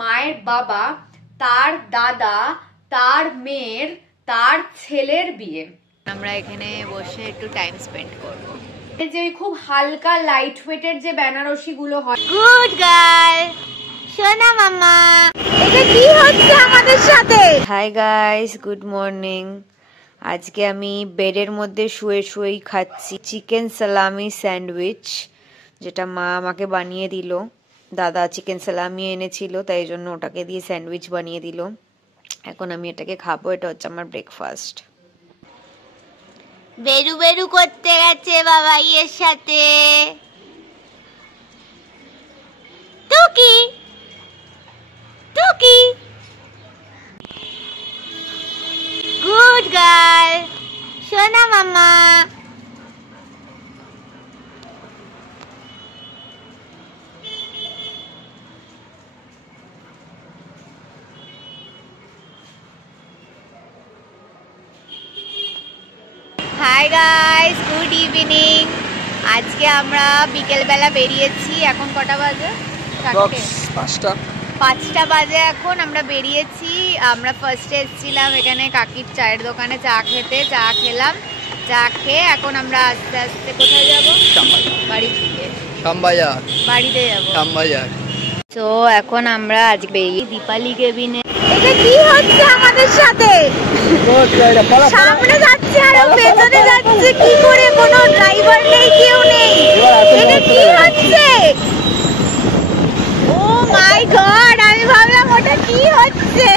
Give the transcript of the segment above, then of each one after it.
মায়ের বাবা, তার দাদা, তার মেয়ের, তার ছেলের বিয়ে। আমরা এখানে বসে একটু টাইম স্পেন্ড করব। যে খুব হালকা লাইট ওয়েটের যে বেনারসি গুলো হয়। গুড গার্ল, সোনা মামা, এটা কি হচ্ছে আমাদের সাথে? Hi guys, good morning. আজকে আমি বেডের মধ্যে শুয়ে শুয়েই খাচ্ছি চিকেন সালামি স্যান্ডউইচ, যেটা মা আমাকে বানিয়ে দিল। দাদা চিকেন সালামি এনেছিল, তাই জন্য ওটাকে দিয়ে স্যান্ডউইচ বানিয়ে দিল। এখন আমি এটাকে খাবো। এটা হচ্ছে আমার ব্রেকফাস্ট। বেরু বেরু করতে গেছে বাবা ইয়ের সাথে। টুকি টুকি, গুড গার্ল, সোনা মামা। Hi guys, good evening. আজকে আমরা বিকেলবেলা বেরিয়েছি। এখন কটা বাজে? 5টা বাজে। এখন আমরা বেরিয়েছি। আমরা ফার্স্টে এসেছিলাম এখানে কাকির চায়ের দোকানে চা খেতে। চা খেলাম, চা খেয়ে এখন আমরা আস্তে আস্তে কোথায় যাবো? বাড়ি থেকে বাড়িতে যাবো। তো এখন আমরা আজকে দীপালি কেবিনে। এটা কি হচ্ছে আমাদের সাথে? সামনে যাচ্ছে আর পেছনে যাচ্ছে, কি করে? কোনো ড্রাইভার নেই, কেউ নেই। এটা কি হচ্ছে? ও মাই গড, আমি ভাবলাম ওটা কি হচ্ছে।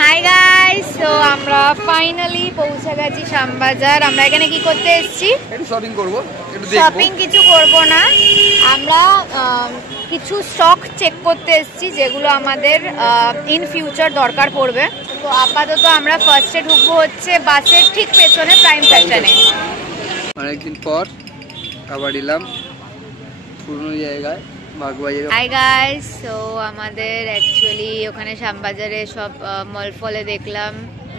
হাই গাইস, তো আমরা ফাইনালি পৌঁছে গেছি শ্যামবাজার। আমরা এখানে কি করতে এসেছি? শপিং করব। শপিং কিছু করব না, আমরা কিছু স্টক চেক করতে এসেছি যেগুলো আমাদের ইন ফিউচার দরকার পড়বে। তো আপাতত আমরা ফার্স্টে ঢুকবো হচ্ছে বাসের ঠিক পেছনে প্রাইম সেকশনে। অনেকদিন পর আবার এলাম পুরনো জায়গায়, বাগবাজারে। হাই গাইস, তো আমাদের অ্যাকচুয়ালি ওখানে শ্যামবাজারে সব মল ফলে দেখলাম,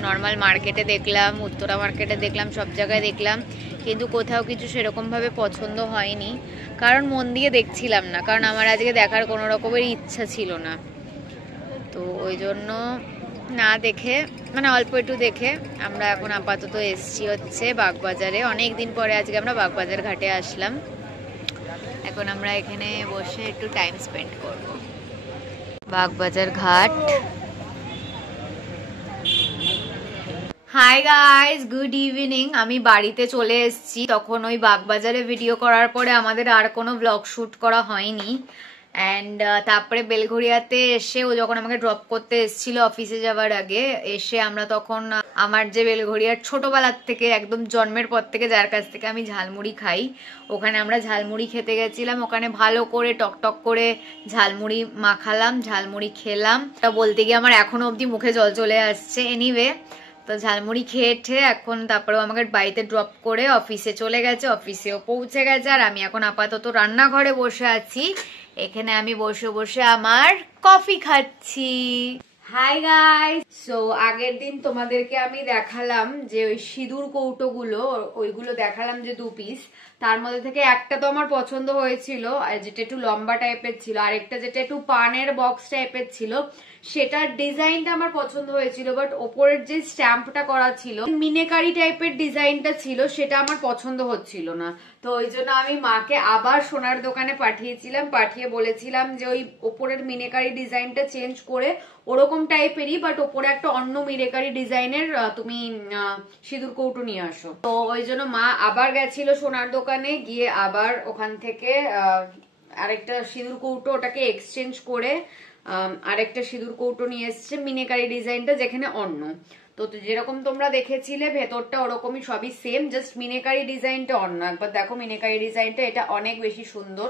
নর্মাল মার্কেটে দেখলাম, উত্তরা মার্কেটে দেখলাম, সব জায়গায় দেখলাম, কিন্তু কোথাও কিছু সেরকমভাবে পছন্দ হয়নি। কারণ মন দিয়ে দেখছিলাম না, কারণ আমার আজকে দেখার কোনো রকমের ইচ্ছা ছিল না। তো ওই জন্য না দেখে, মানে অল্প একটু দেখে আমরা এখন আপাতত এসছি হচ্ছে বাগবাজারে। অনেক দিন পরে আজকে আমরা বাগবাজার ঘাটে আসলাম। এখন আমরা এখানে বসে একটু টাইম স্পেন্ড করব। বাগবাজার ঘাট। Hi guys, good evening. আমি বাড়িতে চলে এসেছি। তখন ওই বাগবাজারে ভিডিও করার পরে আমাদের আর কোনো ব্লগ শুট করা হয়নি। অ্যান্ড তারপরে বেলঘড়িয়াতে এসে ও যখন আমাকে ড্রপ করতে এসেছিল অফিসে যাওয়ার আগে, এসে আমরা তখন আমার যে বেলঘড়িয়ার ছোটবেলার থেকে একদম জন্মের পর থেকে যার কাছ থেকে আমি ঝালমুড়ি খাই, ওখানে আমরা ঝালমুড়ি খেতে গেছিলাম। ওখানে ভালো করে টকটক করে ঝালমুড়ি মাখালাম, ঝালমুড়ি খেলাম। তা বলতে গিয়ে আমার এখনো অবধি মুখে জল চলে আসছে। এনিওয়ে, তো ঝালমুড়ি খেয়ে এখন তারপরেও আমাকে বাড়িতে ড্রপ করে অফিসে চলে গেছে, অফিসেও পৌঁছে গেছে। আর আমি এখন আপাতত রান্নাঘরে বসে আছি। এখানে আমি বসে বসে আমার কফি খাচ্ছি। হাই গাইস, সো আগের দিন তোমাদেরকে আমি দেখালাম যে ওই সিঁদুর কৌটোগুলো, ওইগুলো দেখালাম যে 2 পিস। তার মধ্যে থেকে একটা তো আমার পছন্দ হয়েছিল, আর যেটা একটু লম্বা টাইপের ছিল, আরেকটা যেটা একটু পানের বক্স টাইপের ছিল, সেটার ডিজাইনটা আমার পছন্দ হয়েছিল, বাট ওপরের যে স্ট্যাম্পটা করা ছিল মিনেকারি টাইপের ডিজাইনটা ছিল, সেটা আমার পছন্দ হচ্ছিল না। তো ওই জন্য আমি মাকে আবার সোনার দোকানে পাঠিয়েছিলাম, পাঠিয়ে বলেছিলাম যে ওই ওপরের মিনেকারি ডিজাইনটা চেঞ্জ করে ওরকম টাইপেরই বাট ওপরে একটা অন্য মিনেকারি ডিজাইনের তুমি সিঁদুর কৌটো নিয়ে আসো। তো ওই জন্য মা আবার গেছিল সোনার দোকানে, গিয়ে আবার ওখান থেকে আরেকটা সিঁদুর কৌটো ওটাকে এক্সচেঞ্জ করে আরেকটা সিঁদুর কৌটো নিয়ে এসছে মিনেকারি ডিজাইনটা, যেখানে অন্য। তো যেরকম তোমরা দেখেছিলে ভেতরটা ওরকমই, সবই সেম, জাস্ট মিনেকারি ডিজাইনটা অন্য। একবার দেখো মিনেকারি ডিজাইনটা, এটা অনেক বেশি সুন্দর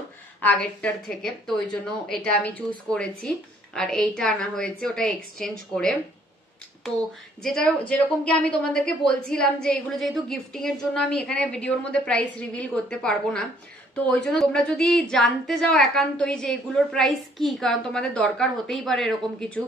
আগেরটার থেকে। তো ওই জন্য এটা আমি চুজ করেছি, আর এইটা আনা হয়েছে ওটা এক্সচেঞ্জ করে। তো যেটা যেরকম কি আমি তোমাদেরকে বলছিলাম যে এগুলো যেহেতু গিফটিং এর জন্য আমি এখানে ভিডিওর মধ্যে প্রাইস রিভিল করতে পারবো না, তো ওই জন্য তোমরা যদি জানতে যাও একান্তই যে এগুলোর প্রাইস কি, কারণ তোমাদের দরকার হতেই পারে এরকম কিছু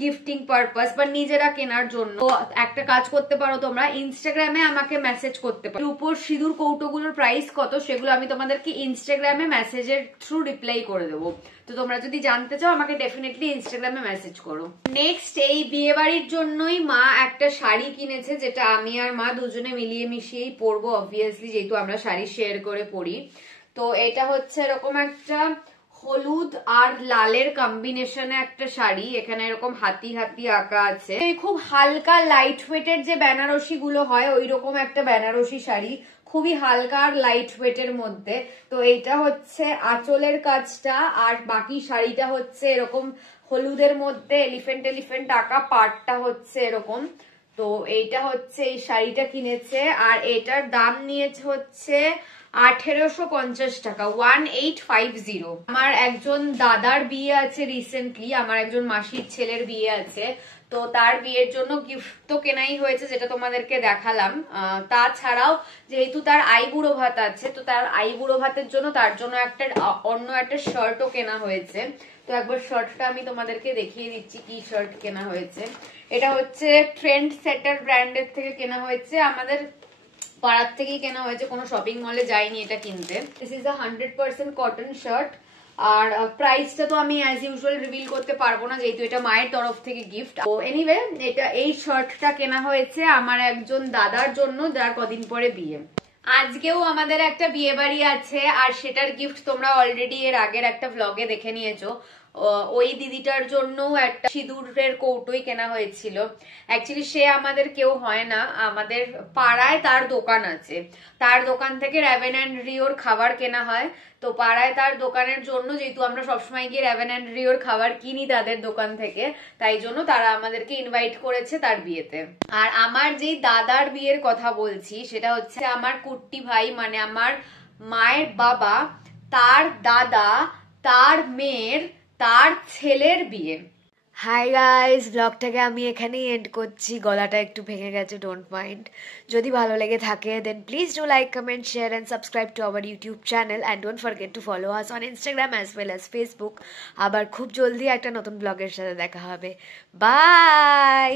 গিফটিং পারপাস বা নিজেরা কেনার জন্য, একটা কাজ করতে পারো, তোমরা ইনস্টাগ্রামে আমাকে মেসেজ করতে পারো। উপর সিঁদুর কৌটোগুলোর প্রাইস কত সেগুলো আমি তোমাদেরকে ইনস্টাগ্রামে মেসেজের থ্রু রিপ্লাই করে দেবো। তো তোমরা যদি জানতে চাও আমাকে ডেফিনেটলি ইনস্টাগ্রামে মেসেজ করো। নেক্সট, এই বিয়ে বাড়ির জন্যই মা একটা শাড়ি কিনেছে, যেটা আমি আর মা দুজনে মিলিয়ে মিশিয়েই পরবো অবভিয়াসলি, যেহেতু আমরা শাড়ি শেয়ার করে পরি। তো এটা হচ্ছে এরকম একটা হলুদ আর লালের কম্বিনেশনে একটা শাড়ি, এখানে এরকম হাতি হাতি আঁকা আছে। খুব হালকা লাইট ওয়েটের যে বেনারসি গুলো হয় ওই রকম একটা বেনারসি শাড়ি, খুবই হালকা আর লাইট ওয়েটের মধ্যে। তো এইটা হচ্ছে আঁচলের কাজটা, আর বাকি শাড়িটা হচ্ছে এরকম হলুদের মধ্যে এলিফেন্ট এলিফেন্ট আঁকা, পাড়টা হচ্ছে এরকম। তো এইটা হচ্ছে এই শাড়িটা কিনেছে, আর এটার দাম নিয়েছে হচ্ছে 1850 টাকা, 1850। আমার একজন দাদার বিয়ে আছে রিসেন্টলি, আমার একজন মাসির ছেলের বিয়ে আছে, তো তার বিয়ের জন্য গিফট তো কেনাই হয়েছে, যেটা তোমাদেরকে দেখালাম। তাছাড়াও যেহেতু তার আইবুড়ো ভাত আছে, তো তার আইবুড়ো ভাতের জন্য তার জন্য একটা অন্য একটা শার্টও কেনা হয়েছে। তো একবার শার্টটা আমি তোমাদেরকে দেখিয়ে দিচ্ছি কি শার্ট কেনা হয়েছে। এটা হচ্ছে ট্রেন্ড সেটার ব্র্যান্ডের থেকে কেনা হয়েছে, আমাদের পাড়ার থেকেই কেনা হয়েছে, কোনো শপিং মলে যাইনি এটা কিনতে। This is a 100% cotton shirt. আর প্রাইসটা তো আমি অ্যাজ ইউজুয়াল রিভিল করতে পারবো না, যেহেতু এটা মায়ের তরফ থেকে গিফট। তো এনিওয়ে, এটা এই শার্টটা কেনা হয়েছে আমার একজন দাদার জন্য, যার কদিন পরে বিয়ে। আজকেও আমাদের একটা বিয়ে বাড়ি আছে, আর সেটার গিফট তোমরা অলরেডি এর আগের একটা ব্লগে দেখে নিয়েছো। ওই দিদিটার জন্য একটা সিঁদুরের কৌটোই কেনা হয়েছিল। অ্যাকচুয়ালি সে আমাদের কেউ হয় না, আমাদের পাড়ায় তার দোকান আছে, তার দোকান থেকে র্যাভেন অ্যান্ড রিওর খাবার কেনা হয়। তো পাড়ায় তার দোকানের জন্য, যেহেতু আমরা সবসময় গিয়ে র্যাভেন অ্যান্ড রিওর খাবার কিনি তাদের দোকান থেকে, তাই জন্য তারা আমাদেরকে ইনভাইট করেছে তার বিয়েতে। আর আমার যেই দাদার বিয়ের কথা বলছি সেটা হচ্ছে আমার কুট্টি ভাই, মানে আমার মায়ের বাবা, তার দাদা, তার মেয়ের, তার ছেলের বিয়ে। হাই গাইস, ব্লগটাকে আমি এখানেই এন্ড করছি, গলাটা একটু ভেঙে গেছে, ডোন্ট মাইন্ড। যদি ভালো লেগে থাকে then please do like, comment, share and subscribe to our YouTube channel, and don't forget to follow us on Instagram as well as Facebook. আবার খুব জলদি একটা নতুন ব্লগের সাথে দেখা হবে। বাই।